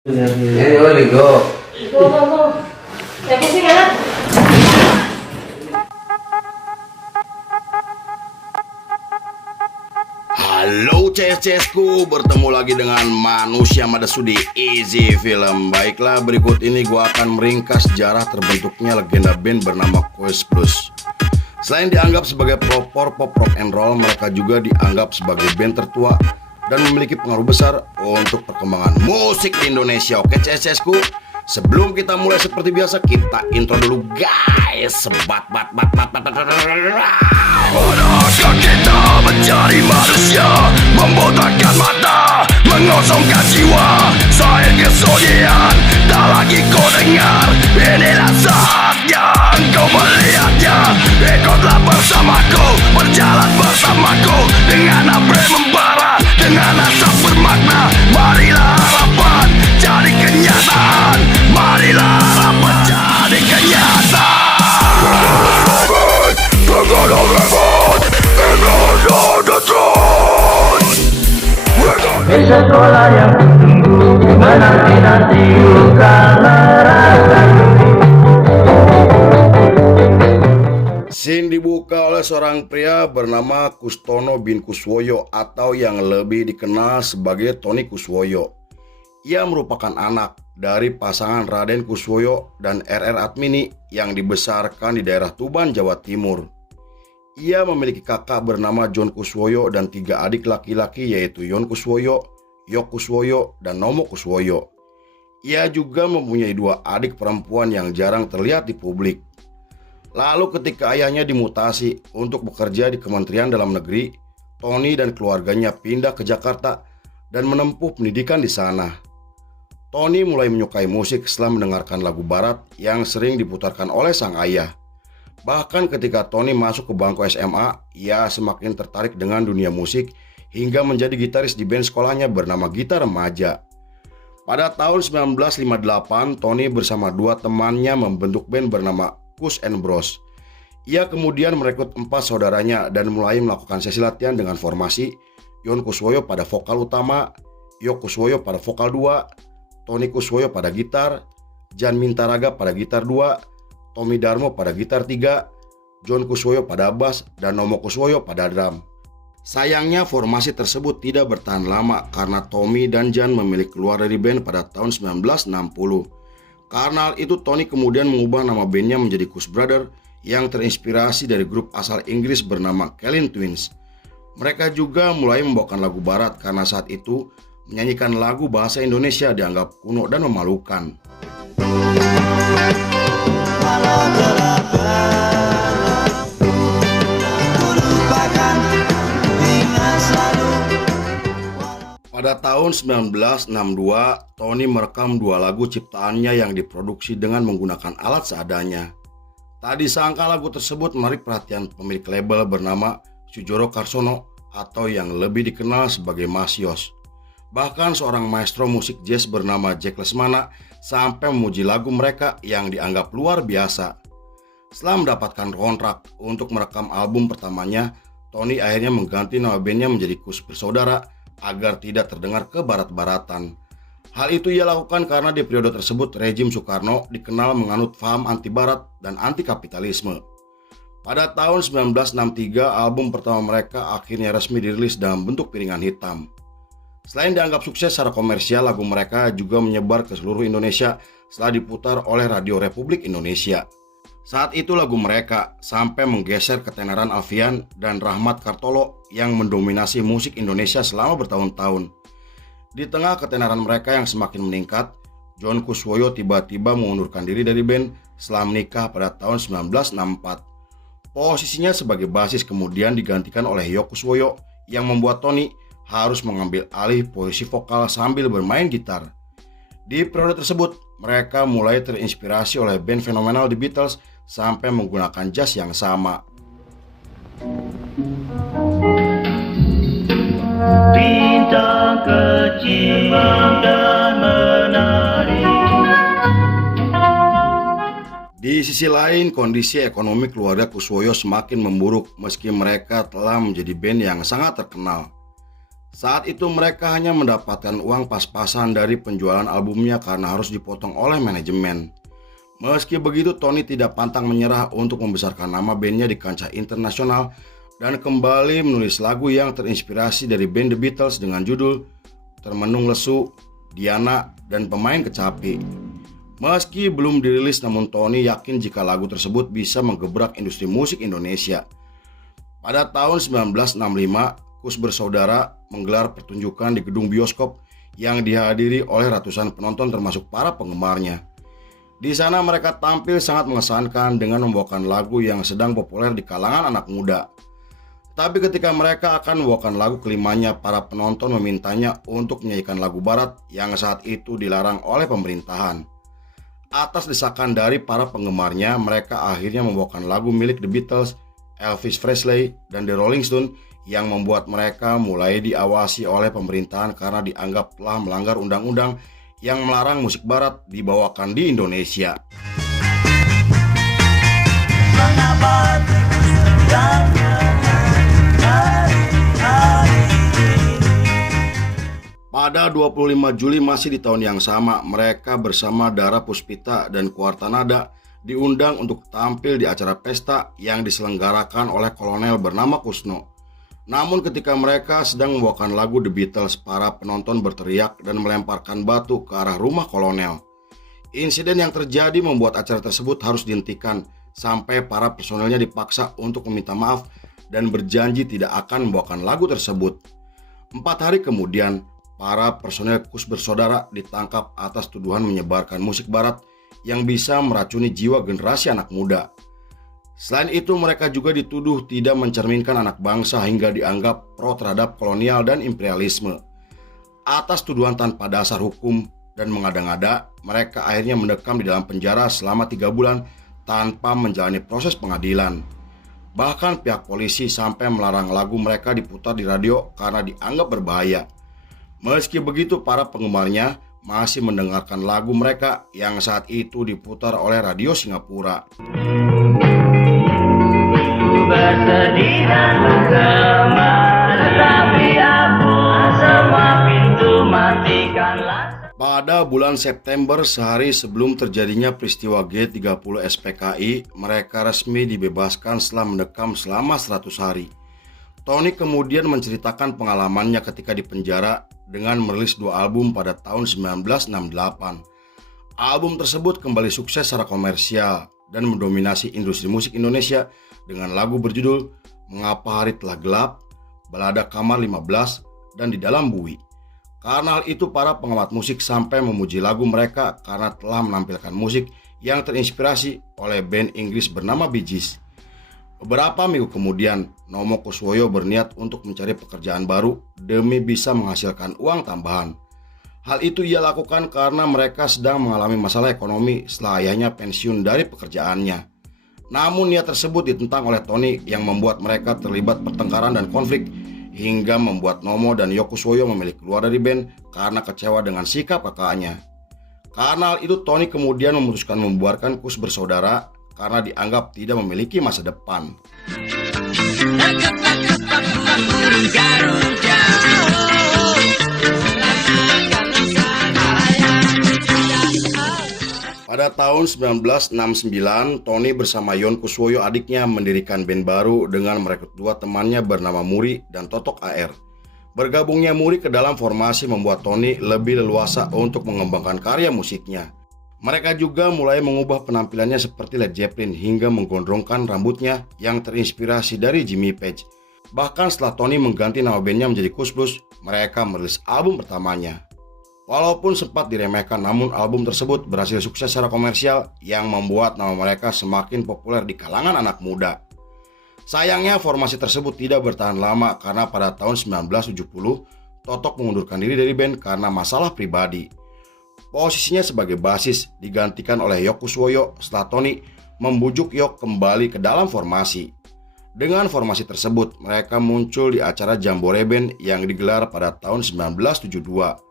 Ayo, go. Go. Lagi sih kan? Halo CS-CS-ku, bertemu lagi dengan manusia Madasudi Easy Film. Baiklah, berikut ini gua akan meringkas sejarah terbentuknya legenda band bernama Quest Plus. Selain dianggap sebagai pelopor pop rock and roll, mereka juga dianggap sebagai band tertua dan memiliki pengaruh besar untuk perkembangan musik di Indonesia. Oke CS-CS-ku, sebelum kita mulai seperti biasa, kita intro dulu guys. Pernahkah kita mencari manusia, membotakkan mata, mengosongkan jiwa, sayang kesunyian, tak lagi kau dengar. Inilah saat yang kau melihatnya. Ikutlah bersamaku, berjalan bersamaku, dengan apa yang membara, dengan asap bermakna. Marilah harapan jadi kenyataan, marilah harapan jadi kenyataan. Besok sekolah yang kutunggu, menanti-nanti bukan merasa. Scene dibuka oleh seorang pria bernama Kustono bin Kuswoyo atau yang lebih dikenal sebagai Tony Kuswoyo. Ia merupakan anak dari pasangan Raden Kuswoyo dan RR Atmini yang dibesarkan di daerah Tuban, Jawa Timur. Ia memiliki kakak bernama John Kuswoyo dan 3 adik laki-laki yaitu Yon Kuswoyo, Yok Kuswoyo, dan Nomo Kuswoyo. Ia juga mempunyai 2 adik perempuan yang jarang terlihat di publik. Lalu ketika ayahnya dimutasi untuk bekerja di Kementerian Dalam Negeri, Tony dan keluarganya pindah ke Jakarta dan menempuh pendidikan di sana. Tony mulai menyukai musik setelah mendengarkan lagu barat yang sering diputarkan oleh sang ayah. Bahkan ketika Tony masuk ke bangku SMA, ia semakin tertarik dengan dunia musik hingga menjadi gitaris di band sekolahnya bernama Gitar Remaja. Pada tahun 1958, Tony bersama 2 temannya membentuk band bernama Kus and Bros. Ia kemudian merekrut 4 saudaranya dan mulai melakukan sesi latihan dengan formasi Yon Kuswoyo pada vokal utama, Yok Kuswoyo pada vokal 2, Tony Kuswoyo pada gitar, Jan Mintaraga pada gitar 2, Tommy Darmo pada gitar 3, John Kuswoyo pada bass, dan Nomo Kuswoyo pada drum. Sayangnya formasi tersebut tidak bertahan lama karena Tommy dan Jan memilih keluar dari band pada tahun 1960. Karena hal itu Tony kemudian mengubah nama bandnya menjadi Kus Brother yang terinspirasi dari grup asal Inggris bernama Kellin Twins. Mereka juga mulai membawakan lagu barat karena saat itu menyanyikan lagu bahasa Indonesia dianggap kuno dan memalukan. Pada tahun 1962, Tony merekam 2 lagu ciptaannya yang diproduksi dengan menggunakan alat seadanya. Tak disangka lagu tersebut menarik perhatian pemilik label bernama Sujoro Karsono atau yang lebih dikenal sebagai Mas Yos. Bahkan seorang maestro musik jazz bernama Jack Lesmana sampai memuji lagu mereka yang dianggap luar biasa. Setelah mendapatkan kontrak untuk merekam album pertamanya, Tony akhirnya mengganti nama bandnya menjadi Kus Bersaudara agar tidak terdengar kebarat-baratan. Hal itu ia lakukan karena di periode tersebut rejim Soekarno dikenal menganut paham anti-barat dan anti-kapitalisme. Pada tahun 1963, album pertama mereka akhirnya resmi dirilis dalam bentuk piringan hitam. Selain dianggap sukses secara komersial, lagu mereka juga menyebar ke seluruh Indonesia setelah diputar oleh Radio Republik Indonesia. Saat itu lagu mereka sampai menggeser ketenaran Alfian dan Rahmat Kartolo yang mendominasi musik Indonesia selama bertahun-tahun. Di tengah ketenaran mereka yang semakin meningkat, John Kuswoyo tiba-tiba mengundurkan diri dari band setelah menikah pada tahun 1964. Posisinya sebagai basis kemudian digantikan oleh Yok Kuswoyo yang membuat Tony harus mengambil alih posisi vokal sambil bermain gitar. Di periode tersebut, mereka mulai terinspirasi oleh band fenomenal The Beatles sampai menggunakan jas yang sama. Bintang kecil dan menari. Di sisi lain, kondisi ekonomi keluarga Kuswoyo semakin memburuk meski mereka telah menjadi band yang sangat terkenal. Saat itu mereka hanya mendapatkan uang pas-pasan dari penjualan albumnya karena harus dipotong oleh manajemen. Meski begitu, Tony tidak pantang menyerah untuk membesarkan nama bandnya di kancah internasional dan kembali menulis lagu yang terinspirasi dari band The Beatles dengan judul Termenung Lesu, Diana, dan Pemain Kecapi. Meski belum dirilis, namun Tony yakin jika lagu tersebut bisa menggebrak industri musik Indonesia. Pada tahun 1965, Kus Bersaudara menggelar pertunjukan di gedung bioskop yang dihadiri oleh ratusan penonton termasuk para penggemarnya. Di sana mereka tampil sangat mengesankan dengan membawakan lagu yang sedang populer di kalangan anak muda. Tapi ketika mereka akan membawakan lagu kelimanya, para penonton memintanya untuk menyanyikan lagu barat yang saat itu dilarang oleh pemerintahan. Atas desakan dari para penggemarnya, mereka akhirnya membawakan lagu milik The Beatles, Elvis Presley, dan The Rolling Stones yang membuat mereka mulai diawasi oleh pemerintahan karena dianggap telah melanggar undang-undang yang melarang musik barat dibawakan di Indonesia. Pada 25 Juli masih di tahun yang sama, mereka bersama Dara Puspita dan Kuartanada diundang untuk tampil di acara pesta yang diselenggarakan oleh kolonel bernama Kusno. Namun ketika mereka sedang membawakan lagu The Beatles, para penonton berteriak dan melemparkan batu ke arah rumah kolonel. Insiden yang terjadi membuat acara tersebut harus dihentikan sampai para personelnya dipaksa untuk meminta maaf dan berjanji tidak akan membawakan lagu tersebut. 4 hari kemudian, para personel Kus Bersaudara ditangkap atas tuduhan menyebarkan musik barat yang bisa meracuni jiwa generasi anak muda. Selain itu, mereka juga dituduh tidak mencerminkan anak bangsa hingga dianggap pro terhadap kolonial dan imperialisme. Atas tuduhan tanpa dasar hukum dan mengada-ngada, mereka akhirnya mendekam di dalam penjara selama 3 bulan tanpa menjalani proses pengadilan. Bahkan pihak polisi sampai melarang lagu mereka diputar di radio karena dianggap berbahaya. Meski begitu, para penggemarnya masih mendengarkan lagu mereka yang saat itu diputar oleh radio Singapura. Bersedih dan bergema, tetapi aku semua pintu matikanlah. Pada bulan September, sehari sebelum terjadinya peristiwa G30 SPKI, mereka resmi dibebaskan setelah mendekam selama 100 hari. Tony kemudian menceritakan pengalamannya ketika di penjara dengan merilis 2 album pada tahun 1968. Album tersebut kembali sukses secara komersial dan mendominasi industri musik Indonesia dengan lagu berjudul Mengapa Hari Telah Gelap, Balada Kamar 15, dan Di Dalam Bui. Karena hal itu, para pengamat musik sampai memuji lagu mereka karena telah menampilkan musik yang terinspirasi oleh band Inggris bernama Bee Gees. Beberapa minggu kemudian, Nomo Kuswoyo berniat untuk mencari pekerjaan baru demi bisa menghasilkan uang tambahan. Hal itu ia lakukan karena mereka sedang mengalami masalah ekonomi setelah ayahnya pensiun dari pekerjaannya. Namun niat tersebut ditentang oleh Tony yang membuat mereka terlibat pertengkaran dan konflik hingga membuat Nomo dan Kuswoyo memilih keluar dari band karena kecewa dengan sikap kakaknya. Karena hal itu, Tony kemudian memutuskan membubarkan Kus Bersaudara karena dianggap tidak memiliki masa depan. Pada tahun 1969, Tony bersama Yon Kuswoyo adiknya mendirikan band baru dengan merekrut 2 temannya bernama Muri dan Totok AR. Bergabungnya Muri ke dalam formasi membuat Tony lebih leluasa untuk mengembangkan karya musiknya. Mereka juga mulai mengubah penampilannya seperti Led Zeppelin hingga menggondrongkan rambutnya yang terinspirasi dari Jimmy Page. Bahkan setelah Tony mengganti nama bandnya menjadi Kus Plus, mereka merilis album pertamanya. Walaupun sempat diremehkan, namun album tersebut berhasil sukses secara komersial yang membuat nama mereka semakin populer di kalangan anak muda. Sayangnya formasi tersebut tidak bertahan lama karena pada tahun 1970 Totok mengundurkan diri dari band karena masalah pribadi. Posisinya sebagai basis digantikan oleh Kuswoyo setelah Tony membujuk Yok kembali ke dalam formasi. Dengan formasi tersebut, mereka muncul di acara Jambore Band yang digelar pada tahun 1972.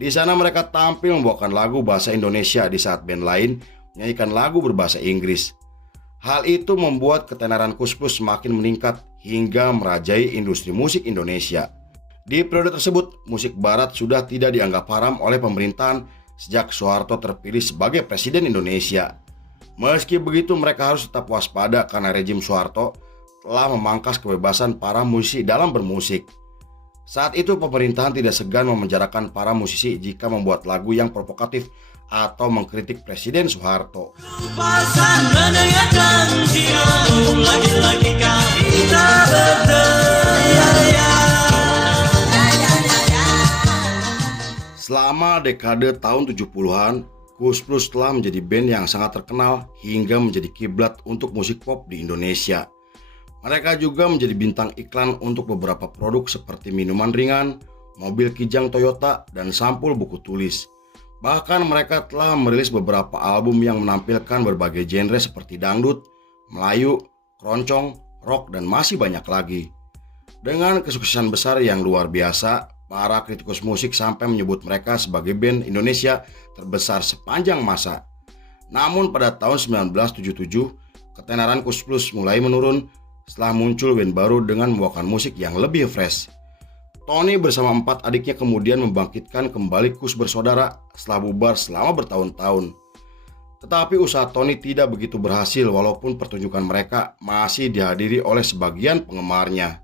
Di sana mereka tampil membawakan lagu bahasa Indonesia di saat band lain menyanyikan lagu berbahasa Inggris. Hal itu membuat ketenaran Kus Plus semakin meningkat hingga merajai industri musik Indonesia. Di periode tersebut, musik barat sudah tidak dianggap haram oleh pemerintahan sejak Soeharto terpilih sebagai Presiden Indonesia. Meski begitu, mereka harus tetap waspada karena rejim Soeharto telah memangkas kebebasan para musisi dalam bermusik. Saat itu pemerintahan tidak segan memenjarakan para musisi jika membuat lagu yang provokatif atau mengkritik Presiden Soeharto. Selama dekade tahun 70-an, Koes Plus telah menjadi band yang sangat terkenal hingga menjadi kiblat untuk musik pop di Indonesia. Mereka juga menjadi bintang iklan untuk beberapa produk seperti minuman ringan, mobil kijang Toyota, dan sampul buku tulis. Bahkan mereka telah merilis beberapa album yang menampilkan berbagai genre seperti dangdut, Melayu, keroncong, rock, dan masih banyak lagi. Dengan kesuksesan besar yang luar biasa, para kritikus musik sampai menyebut mereka sebagai band Indonesia terbesar sepanjang masa. Namun pada tahun 1977, ketenaran Koes Plus mulai menurun setelah muncul band baru dengan membawakan musik yang lebih fresh. Tony bersama 4 adiknya kemudian membangkitkan kembali Koes Bersaudara setelah bubar selama bertahun-tahun. Tetapi usaha Tony tidak begitu berhasil walaupun pertunjukan mereka masih dihadiri oleh sebagian penggemarnya.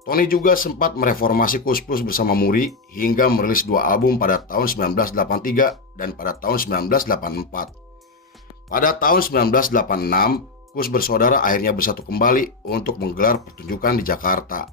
Tony juga sempat mereformasi Koes Plus bersama Muri hingga merilis 2 album pada tahun 1983 dan pada tahun 1984. Pada tahun 1986, Koes Bersaudara akhirnya bersatu kembali untuk menggelar pertunjukan di Jakarta.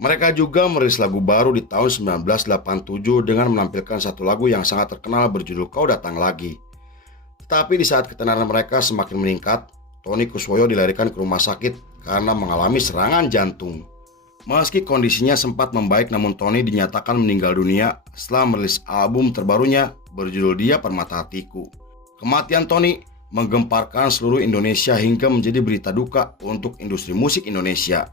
Mereka juga merilis lagu baru di tahun 1987 dengan menampilkan satu lagu yang sangat terkenal berjudul Kau Datang Lagi. Tetapi di saat ketenaran mereka semakin meningkat, Tony Kuswoyo dilarikan ke rumah sakit karena mengalami serangan jantung. Meski kondisinya sempat membaik, namun Tony dinyatakan meninggal dunia setelah merilis album terbarunya berjudul Dia Permata Hatiku. Kematian Tony menggemparkan seluruh Indonesia hingga menjadi berita duka untuk industri musik Indonesia.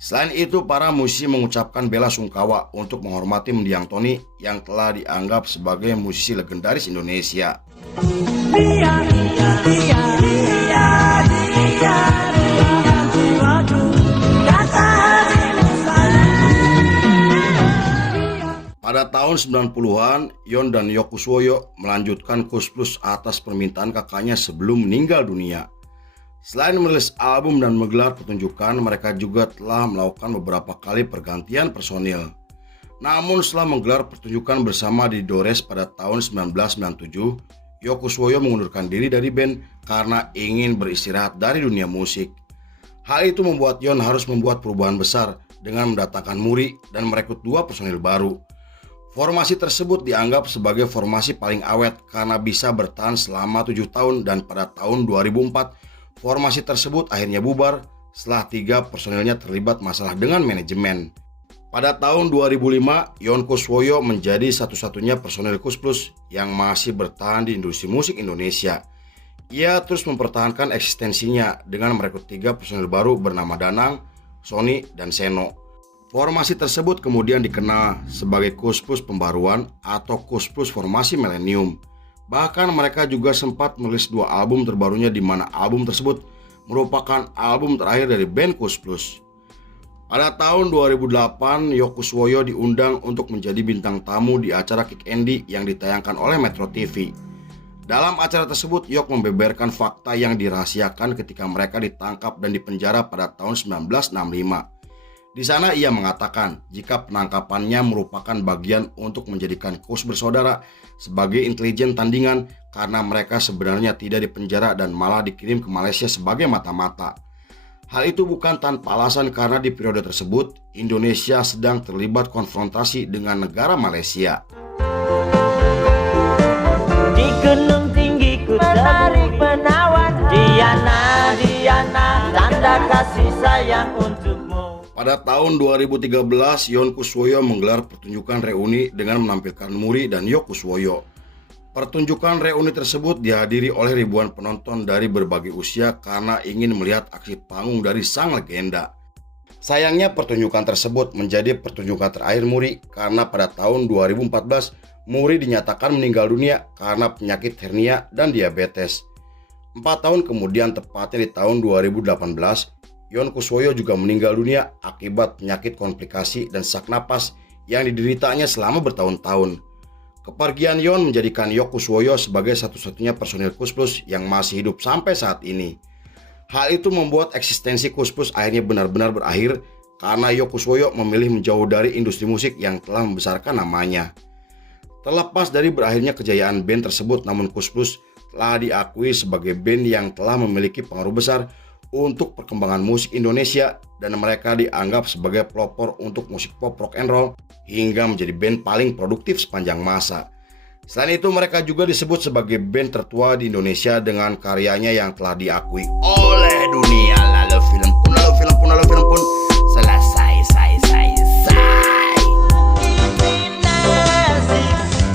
Selain itu, para musisi mengucapkan bela sungkawa untuk menghormati mendiang Tony yang telah dianggap sebagai musisi legendaris Indonesia. Pada tahun 90-an, Yon dan Yok Kuswoyo melanjutkan Koes Plus atas permintaan kakaknya sebelum meninggal dunia. Selain merilis album dan menggelar pertunjukan, mereka juga telah melakukan beberapa kali pergantian personil. Namun setelah menggelar pertunjukan bersama di Dores pada tahun 1997, Yok Kuswoyo mengundurkan diri dari band karena ingin beristirahat dari dunia musik. Hal itu membuat Yon harus membuat perubahan besar dengan mendatangkan Muri dan merekrut 2 personil baru. Formasi tersebut dianggap sebagai formasi paling awet karena bisa bertahan selama 7 tahun dan pada tahun 2004 formasi tersebut akhirnya bubar setelah 3 personilnya terlibat masalah dengan manajemen. Pada tahun 2005, Yon Kuswoyo menjadi satu-satunya personil Koes Plus yang masih bertahan di industri musik Indonesia. Ia terus mempertahankan eksistensinya dengan merekrut 3 personil baru bernama Danang, Sony, dan Seno. Formasi tersebut kemudian dikenal sebagai Koes Plus Pembaruan atau Koes Plus Formasi Milenium. Bahkan mereka juga sempat merilis 2 album terbarunya di mana album tersebut merupakan album terakhir dari band Koes Plus. Pada tahun 2008, Yok Kuswoyo diundang untuk menjadi bintang tamu di acara Kick Andy yang ditayangkan oleh Metro TV. Dalam acara tersebut, Yok membeberkan fakta yang dirahasiakan ketika mereka ditangkap dan dipenjara pada tahun 1965. Di sana ia mengatakan jika penangkapannya merupakan bagian untuk menjadikan Koes Bersaudara sebagai intelijen tandingan karena mereka sebenarnya tidak dipenjara dan malah dikirim ke Malaysia sebagai mata-mata. Hal itu bukan tanpa alasan karena di periode tersebut Indonesia sedang terlibat konfrontasi dengan negara Malaysia. Di gunung tinggi ku menarik penawan Diana, Diana, tanda kasih sayang untukmu. Pada tahun 2013, Yon Kuswoyo menggelar pertunjukan reuni dengan menampilkan Muri dan Yok Kuswoyo. Pertunjukan reuni tersebut dihadiri oleh ribuan penonton dari berbagai usia karena ingin melihat aksi panggung dari sang legenda. Sayangnya pertunjukan tersebut menjadi pertunjukan terakhir Muri karena pada tahun 2014 Muri dinyatakan meninggal dunia karena penyakit hernia dan diabetes. 4 tahun kemudian, tepatnya di tahun 2018, Yon Kuswoyo juga meninggal dunia akibat penyakit komplikasi dan sesak napas yang dideritanya selama bertahun-tahun. Kepergian Yon menjadikan Yok Kuswoyo sebagai satu-satunya personil Koes Plus yang masih hidup sampai saat ini. Hal itu membuat eksistensi Koes Plus akhirnya benar-benar berakhir karena Yok Kuswoyo memilih menjauh dari industri musik yang telah membesarkan namanya. Terlepas dari berakhirnya kejayaan band tersebut, namun Koes Plus telah diakui sebagai band yang telah memiliki pengaruh besar untuk perkembangan musik Indonesia dan mereka dianggap sebagai pelopor untuk musik pop, rock and roll hingga menjadi band paling produktif sepanjang masa. Selain itu mereka juga disebut sebagai band tertua di Indonesia dengan karyanya yang telah diakui oleh dunia. Lalu film pun selesai.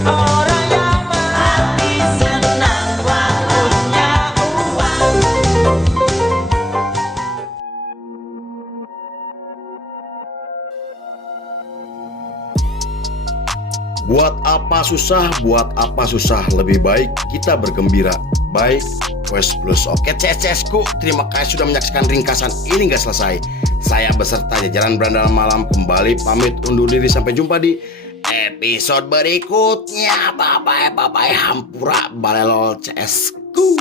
Orang yang mati senang punya uang. Buat apa susah, lebih baik kita bergembira. Baik, Koes Plus. Oke, CSku, terima kasih sudah menyaksikan ringkasan ini nggak selesai. Saya beserta jajaran Berandal Malam kembali pamit undur diri, sampai jumpa di episode berikutnya. Bye bye, hampura balelol CSku.